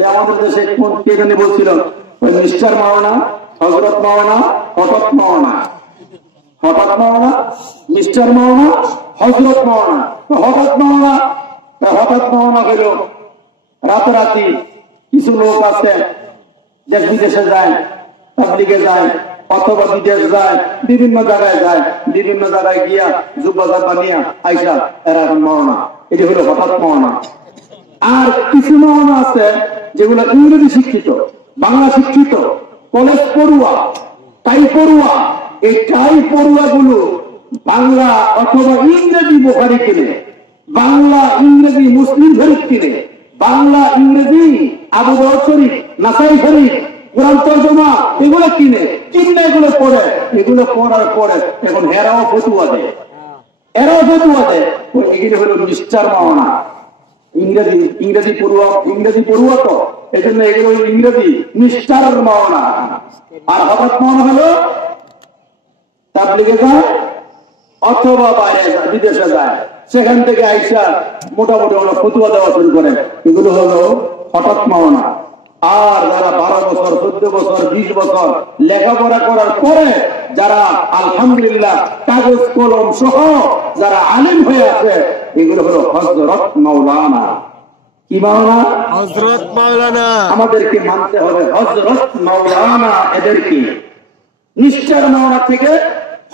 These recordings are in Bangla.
ওই আমাদের দেশে কে জানি বলছিল, ওই মিস্টার মাওলানা, হযরত মাওলানা, হঠাৎ মাওলানা, হঠাৎ মাওলানা, মিস্টার মাওলানা, হযরত মাওলানা। হঠাৎ মাওলানা হইল রাতারাতি কিছু লোক আছে দেশ বিদেশে যায়, তাবলীগে যায়, অথবা বিদেশ যায়, বিভিন্ন জায়গায় যায়, বিভিন্ন জায়গায় গিয়া যুবক বানিয়া আইসা এরা এখন মাওলানা। এটি হলো হঠাৎ মাওলানা। আর কিছু মাওলানা আছে যেগুলো ইংরেজি শিক্ষিত, বাংলা শিক্ষিত, কলেজ পড়ুয়া, টাই পড়ুয়া। এই টাই পড়ুয়া গুলো বাংলা অথবা ইংরেজি বুখারী কিনে, বাংলা ইংরেজি মুসলিম শরীফ কিনে, বাংলা ইংরেজি আবু দাউদ শরীফ, নাসাই শরীফ, কোরআন তরজমা এগুলো কিনে এগুলো পড়ে। এগুলো পড়ার পরে এখন এরাও ফতুয়া দেয়, এগুলো হলো মিস্টার মাওলানা। ইংরেজি পড়ুয়া তো এই জন্য এগুলো ইংরেজি মিস্টার মাওলানা। আর হঠাৎ মাওলানা হলো তাবলীগে যায় অথবা বাইরে যায়, বিদেশে যায়, সেখান থেকে আইসা মোটামুটি ওরা ফতুয়া দেওয়া শুরু করেন। এগুলো হলো হঠাৎ মাওলানা। আর যারা 12 বছর, 14 বছর, 20 বছর লেখাপড়া করার পরে যারা আলহামদুলিল্লাহ কাগজ কলম সহ যারা আলিম হয়ে আছে, এগুলো হলো হযরত মাওলানা। কি মাওলানা? হযরত মাওলানা। আমাদেরকে মানতে হবে হযরত মাওলানা। এদেরকে মিস্টার মাওলানা থেকে,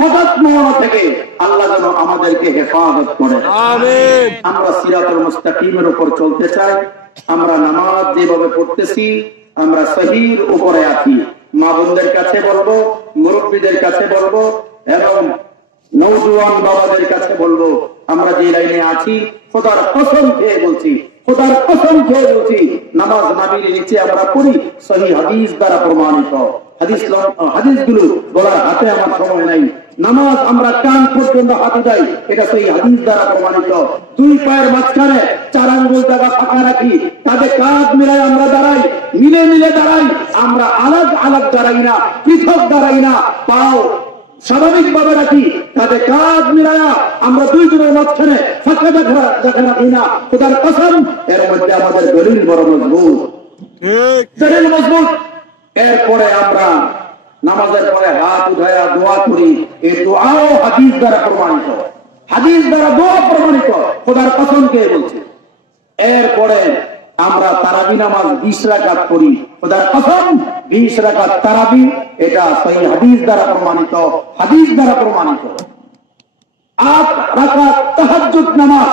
হযরত মাওলানা থেকে আল্লাহ যেন আমাদেরকে হেফাজত করে। আমিন। আমরা সিরাতুল মুস্তাকিমের উপর চলতে চাই। আমরা নামাজ যেভাবে পড়তেছি আমরা সহির উপরে আছি। মা বোনদের কাছে বলবো, মুরব্বীদের কাছে বলবো এবং নওজোয়ান বাবাদের কাছে বলবো, আমরা যে লাইনে আছি খোদার কসম খেয়ে বলছি, নামাজ নবীর নিচে আমরা পড়ি সহিহ হাদিস দ্বারা প্রমাণিত। হাদিসগুলো বলার হাতে আমার সময় নাই। নামাজ আমরা কান পর্যন্ত হাতে যাই, এটা সহিহ হাদিস দ্বারা প্রমাণিত। 2 পায়ের মাঝখানে 4 আঙ্গুল জায়গা ফাঁকা রাখি, তাদের কাঁধ মিলাই আমরা দাঁড়াই, মিলে দাঁড়াই। আমরা আলাদা দাঁড়াই না, পৃথক দাঁড়াই না, পাও স্বাভাবিক ভাবে রাখি, তাদের কাঁধ মিলায়া আমরা 2 জনের মাঝখানে ফাঁকা দেখা রাখি না। খোদার কসম এর মধ্যে আমাদের দলিল বড় মজবুত। এরপরে আমরা নামাজের পরে হাত উঠায়া দোয়া করি, এই দোয়াও হাদিস দ্বারা প্রমাণিত, হাদিস দ্বারা দোয়া প্রমাণিত। খোদার কসম কে বলছে। এরপরে আমরা তারাবি নামাজ 20 রাকাত করি, খোদার কসম 20 রাকাত তারাবি, এটা সহিহ হাদিস দ্বারা প্রমাণিত, হাদিস দ্বারা প্রমাণিত। 8 রাকাত তাহাজ্জুদ নামাজ,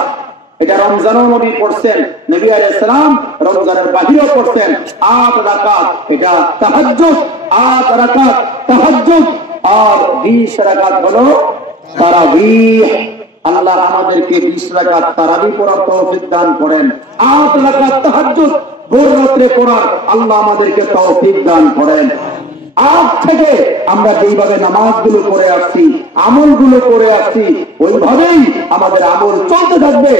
এটা রমজানের নবী পড়ছেন, নবী আলাইহিস সালাম রমজানের বাহিরেও পড়ছেন। 8 রাকাত এটা তাহাজ্জুদ, 8 রাকাত তাহাজ্জুদ, আর 20 রাকাত হলো তারাবিহ। আল্লাহ আমাদেরকে 20 রাকাত তারাবি পড়ার তৌফিক দান করেন। 8 রাকাত তাহাজ্জুদ ভোর রাতে পড়ার আল্লাহ আমাদেরকে তৌফিক দান করেন। আজ থেকে আমরা যেইভাবে নামাজগুলো করে আসছি, আমলগুলো করে আসছি, ওইভাবেই আমাদের আমল চলতে থাকবে।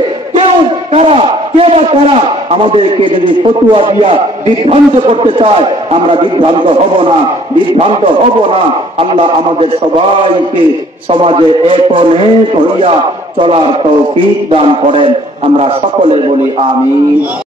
কে বা কারা আমাদেরকে যদি ফতুয়া দিয়া বিভ্রান্ত করতে চায়, আমরা বিভ্রান্ত হব না। আল্লাহ আমাদের সবাইকে সমাজে এক হইয়া চলার তৌফিক দান করেন। আমরা সকলে বলি আমিন।